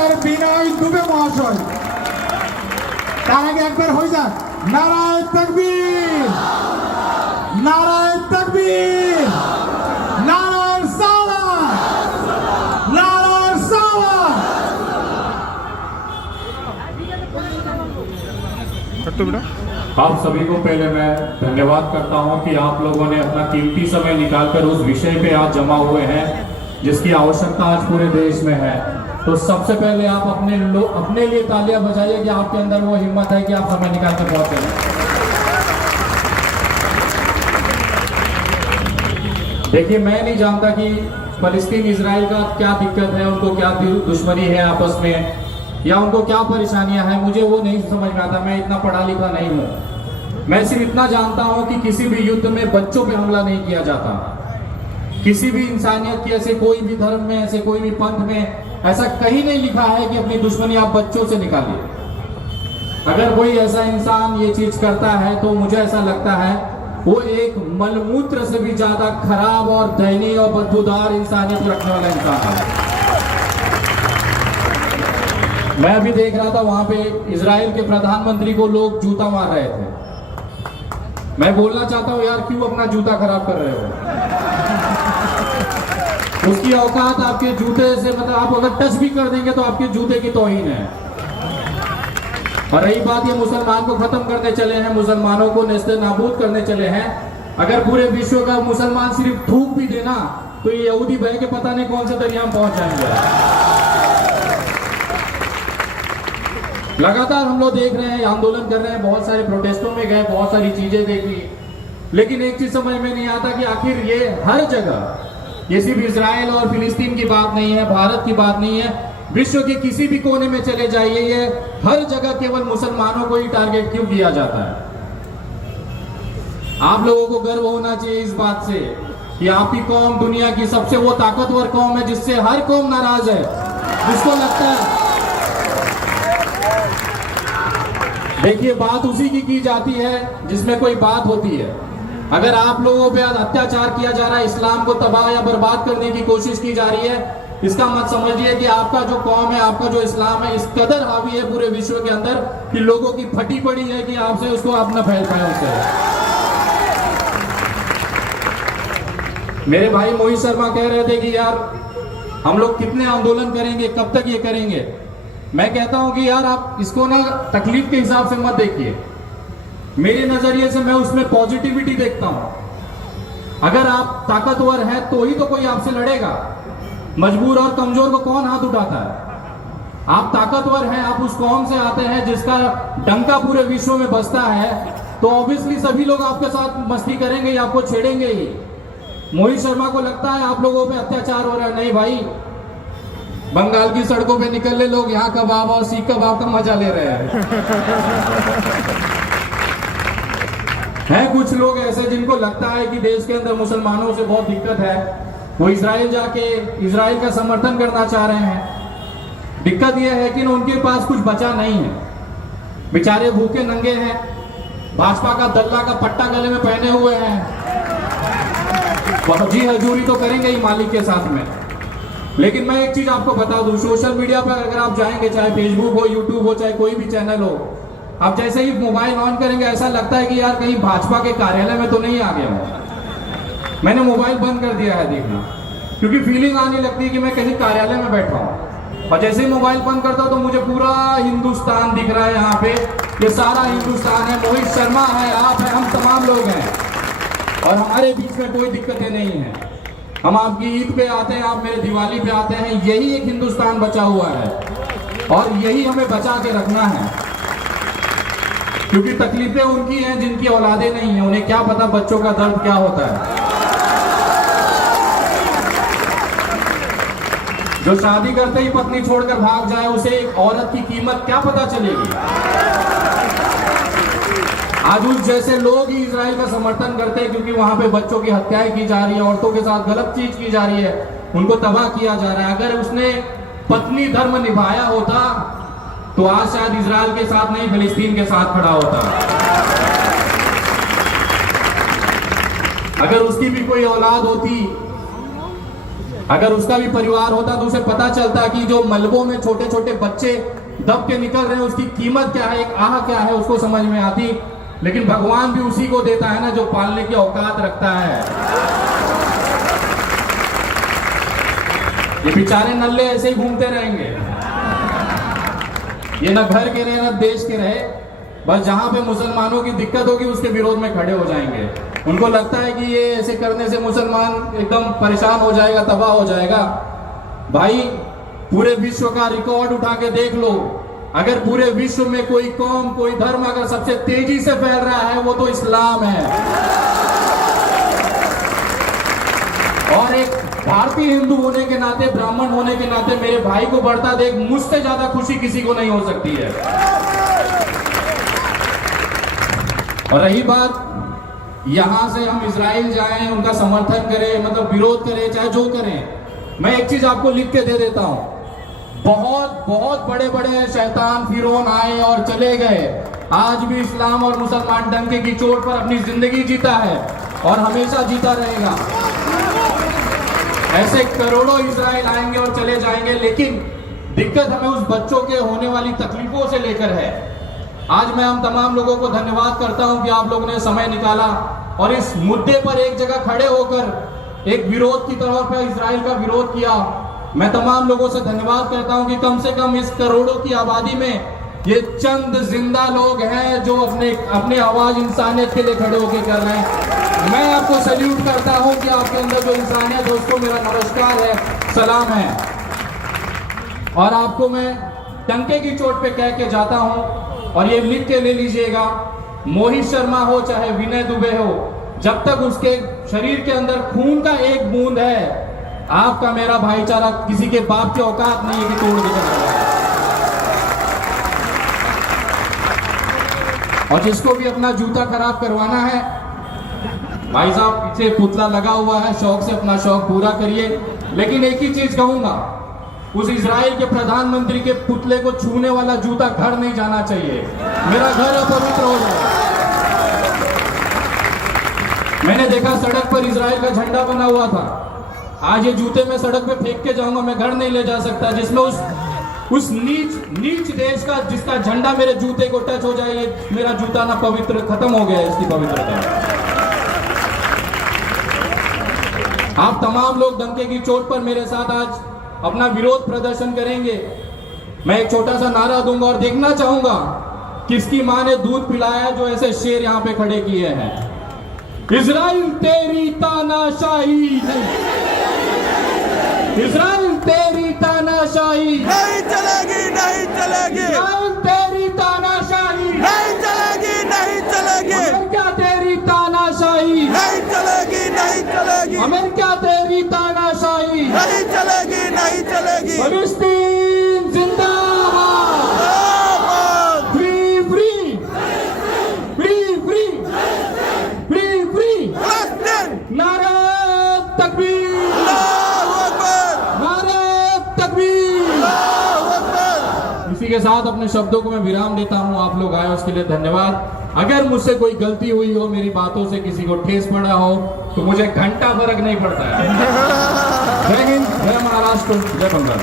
Doctor বিনয় দুবে মহাশয়। তার আগে একবার হয়ে যাক নারায়ে তাকবীর, নারায়ে তাকবীর, নারায়ে সালাত, নারায়ে সালাত। आप सभी को पहले मैं धन्यवाद करता हूं कि आप लोगों ने अपना कीमती समय निकालकर उस विषय पे आज जमा हुए हैं जिसकी आवश्यकता आज पूरे देश में है। तो सबसे पहले आप अपने लिए तालियां बजाइए कि आपके अंदर वो हिम्मत है कि आप समय निकाल कर पहुंचे। देखिए, मैं नहीं जानता कि फलस्तीन इजराइल का क्या दिक्कत है, उनको क्या दुश्मनी है आपस में, या उनको क्या परेशानियां हैं, मुझे वो नहीं समझ में आता। मैं इतना पढ़ा लिखा नहीं हूं। मैं सिर्फ इतना जानता हूं कि किसी भी युद्ध में बच्चों पे हमला नहीं किया जाता। किसी भी इंसानियत की ऐसे कोई भी धर्म में, ऐसे कोई भी पंथ में ऐसा कहीं नहीं लिखा है कि अपनी दुश्मनी आप बच्चों से निकालिए। अगर कोई ऐसा इंसान ये चीज करता है तो मुझे ऐसा लगता है वो एक मलमूत्र से भी ज्यादा खराब और दयनीय और बदबूदार इंसानियत रखने वाला इंसान है। मैं अभी देख रहा था वहां पे इजराइल के प्रधानमंत्री को लोग जूता मार रहे थे। मैं बोलना चाहता हूं, यार क्यों अपना जूता खराब कर रहे हो? उसकी औकात आपके जूते से, मतलब आप अगर टच भी कर देंगे तो आपके जूते की तौहीन है। और रही बात, ये मुसलमान को खत्म करने चले हैं, मुसलमानों को नेस्ते नाबूद करने चले हैं। अगर पूरे विश्व का मुसलमान सिर्फ थूक भी देना तो ये यहूदी बह के पता नहीं कौन से दरिया में पहुंच जाएंगे। लगातार हम लोग देख रहे हैं, आंदोलन कर रहे हैं, बहुत सारे प्रोटेस्टों में गए, बहुत सारी चीजें देखी, लेकिन एक चीज समझ में नहीं आता कि आखिर ये हर जगह, ये सिर्फ इजराइल और फिलिस्तीन की बात नहीं है, भारत की बात नहीं है, विश्व के किसी भी कोने में चले जाइए, ये हर जगह केवल मुसलमानों को ही टारगेट क्यों किया जाता है? आप लोगों को गर्व होना चाहिए इस बात से कि आपकी कौम दुनिया की सबसे वो ताकतवर कौम है जिससे हर कौम नाराज है, जिसको लगता है। देखिए, बात उसी की जाती है जिसमें कोई बात होती है। अगर आप लोगों पे अत्याचार किया जा रहा है, इस्लाम को तबाह या बर्बाद करने की कोशिश की जा रही है, इसका मत समझिए कि आपका जो कौम है, आपका जो इस्लाम है, इस कदर हावी है पूरे विश्व के अंदर कि लोगों की फटी पड़ी है कि आपसे उसको आप न फैल पाए उससे। मेरे भाई मोहित शर्मा कह रहे थे कि यार हम लोग कितने आंदोलन करेंगे, कब तक ये करेंगे? मैं कहता हूं कि यार आप इसको ना तकलीफ के हिसाब से मत देखिए। मेरे नजरिए से मैं उसमें पॉजिटिविटी देखता हूं। अगर आप ताकतवर हैं तो ही तो कोई आपसे लड़ेगा। मजबूर और कमजोर को कौन हाथ उठाता है? आप ताकतवर हैं, आप उस कौम से आते हैं जिसका डंका पूरे विश्व में बजता है, तो ऑब्वियसली सभी लोग आपके साथ मस्ती करेंगे या आपको छेड़ेंगे ही। मोहित शर्मा को लगता है आप लोगों पे अत्याचार हो रहा है, नहीं भाई, बंगाल की सड़कों पे निकल लोग यहाँ कबाब और सीख कबाब का मजा ले रहे हैं। हैं कुछ लोग ऐसे जिनको लगता है कि देश के अंदर मुसलमानों से बहुत दिक्कत है, वो इजराइल जाके इजराइल का समर्थन करना चाह रहे हैं। दिक्कत यह है कि उनके पास कुछ बचा नहीं है, बेचारे भूखे नंगे हैं, भाजपा का दल्ला का पट्टा गले में पहने हुए हैं, जी हजूरी तो करेंगे ही मालिक के साथ में। लेकिन मैं एक चीज आपको बता दूं, सोशल मीडिया पर अगर आप जाएंगे, चाहे फेसबुक हो, यूट्यूब हो, चाहे कोई भी चैनल हो, आप जैसे ही मोबाइल ऑन करेंगे ऐसा लगता है कि यार कहीं भाजपा के कार्यालय में तो नहीं आ गया हूं। मैंने मोबाइल बंद कर दिया है देखना, क्योंकि फीलिंग आने लगती है कि मैं कहीं कार्यालय में बैठा हूं। और जैसे ही मोबाइल बंद करता हूं तो मुझे पूरा हिंदुस्तान दिख रहा है। यहाँ पे ये सारा हिंदुस्तान है, मोहित शर्मा है, आप है, हम तमाम लोग हैं, और हमारे बीच में कोई दिक्कतें नहीं है। हम आपकी ईद पे आते हैं, आप मेरे दिवाली पे आते हैं, यही एक हिंदुस्तान बचा हुआ है और यही हमें बचा के रखना है। क्योंकि तकलीफें उनकी हैं जिनकी औलादे नहीं है, उन्हें क्या पता बच्चों का दर्द क्या होता है। जो शादी करते ही पत्नी छोड़कर भाग जाए, उसे एक औरत की कीमत क्या पता चलेगी। आज उस जैसे लोग ही इजराइल का समर्थन करते हैं, क्योंकि वहां पे बच्चों की हत्याएं की जा रही है, औरतों के साथ गलत चीज की जा रही है, उनको तबाह किया जा रहा है। अगर उसने पत्नी धर्म निभाया होता तो आज शायद इजराइल के साथ नहीं, फिलिस्तीन के साथ खड़ा होता। अगर उसकी भी कोई औलाद होती अगर उसका भी परिवार होता तो उसे पता चलता कि जो मलबों में छोटे छोटे बच्चे दब के निकल रहे हैं उसकी कीमत क्या है, एक आह क्या है, उसको समझ में आती। लेकिन भगवान भी उसी को देता है ना जो पालने की औकात रखता है। ये बेचारे नल्ले ऐसे ही घूमते रहेंगे, ये ना घर के रहे ना देश के रहे, बस जहां पे मुसलमानों की दिक्कत होगी उसके विरोध में खड़े हो जाएंगे। उनको लगता है कि ये ऐसे करने से मुसलमान एकदम परेशान हो जाएगा, तबाह हो जाएगा। भाई पूरे विश्व का रिकॉर्ड उठा के देख लो, अगर पूरे विश्व में कोई कौम कोई धर्म अगर सबसे तेजी से फैल रहा है वो तो इस्लाम है। और एक भारतीय हिंदू होने के नाते, ब्राह्मण होने के नाते मेरे भाई को बढ़ता देख मुझसे ज्यादा खुशी किसी को नहीं हो सकती है। और रही बात यहां से हम इजराइल जाएं, उनका समर्थन करें, मतलब विरोध करें, चाहे जो करें, मैं एक चीज आपको लिख के दे देता हूं। बहुत बहुत बड़े बड़े शैतान फिरौन आए और चले गए, आज भी इस्लाम और मुसलमान डंके की चोट पर अपनी जिंदगी जीता है और हमेशा जीता रहेगा। ऐसे करोड़ों इजराइल आएंगे और चले जाएंगे, लेकिन दिक्कत हमें उस बच्चों के होने वाली तकलीफों से लेकर है। आज मैं हम तमाम लोगों को धन्यवाद करता हूं कि आप लोगों ने समय निकाला और इस मुद्दे पर एक जगह खड़े होकर एक विरोध की तौर पर इजराइल का विरोध किया। मैं तमाम लोगों से धन्यवाद करता हूं कि कम से कम इस करोड़ों की आबादी में ये चंद जिंदा लोग हैं जो अपने आवाज इंसानियत के लिए खड़े होकर कर रहे हैं। मैं आपको सैल्यूट करता हूं कि आपके अंदर जो इंसानियत है उसको मेरा नमस्कार है, सलाम है। और आपको मैं टंके की चोट पे कह के जाता हूं और ये लिख के ले लीजिएगा, मोहित शर्मा हो चाहे विनय दुबे हो, जब तक उसके शरीर के अंदर खून का एक बूंद है, आपका मेरा भाईचारा किसी के बाप की औकात नहीं है कि तोड़ के चला जाए। और जिसको भी अपना जूता खराब करवाना है, भाई साहब पीछे पुतला लगा हुआ है, शौक से अपना शौक पूरा करिए। लेकिन एक ही चीज कहूंगा, उस इजराइल के प्रधानमंत्री के पुतले को छूने वाला जूता घर नहीं जाना चाहिए। मेरा घर अपवित्र हो जाए। मैंने देखा सड़क पर इजराइल का झंडा बना हुआ था, आज ये जूते में सड़क पे फेंक के जाऊंगा, मैं घर नहीं ले जा सकता जिसमें उस नीच देश का जिसका झंडा मेरे जूते को टच हो जाए। ये मेरा जूता ना पवित्र, खत्म हो गया इसकी पवित्रता। आप तमाम लोग डंके की चोट पर मेरे साथ आज अपना विरोध प्रदर्शन करेंगे। मैं एक छोटा सा नारा दूंगा और देखना चाहूंगा किसकी मां ने दूध पिलाया जो ऐसे शेर यहां पे खड़े किए हैं। इजराइल तेरी तानाशाही नहीं, इजराइल तेरी तानाशाही नहीं चलेगी, नहीं चलेगी, इजराइल तेरी तानाशाही नहीं चलेगी, नहीं चलेगी, अमेरिका तेरी तानाशाही नहीं चलेगी, नहीं चलेगी, अमेरिका तेरी तानाशाही नहीं चलेगी, नहीं चलेगी। फिलिस्तीन जिंदाबाद, जिंदाबाद, free free free free free free, फिलिस्तीन, नारे तकबीर, अल्लाहू अकबर, नारे तकबीर। अल्लाहू अकबर। इसी के साथ अपने शब्दों को मैं विराम देता हूं। आप लोग आए उसके लिए धन्यवाद। अगर मुझसे कोई गलती हुई हो, मेरी बातों से किसी को ठेस पड़ा हो, तो मुझे घंटा फर्क नहीं पड़ता है। जय हिंद, जय महाराष्ट्र, जय बंगाल।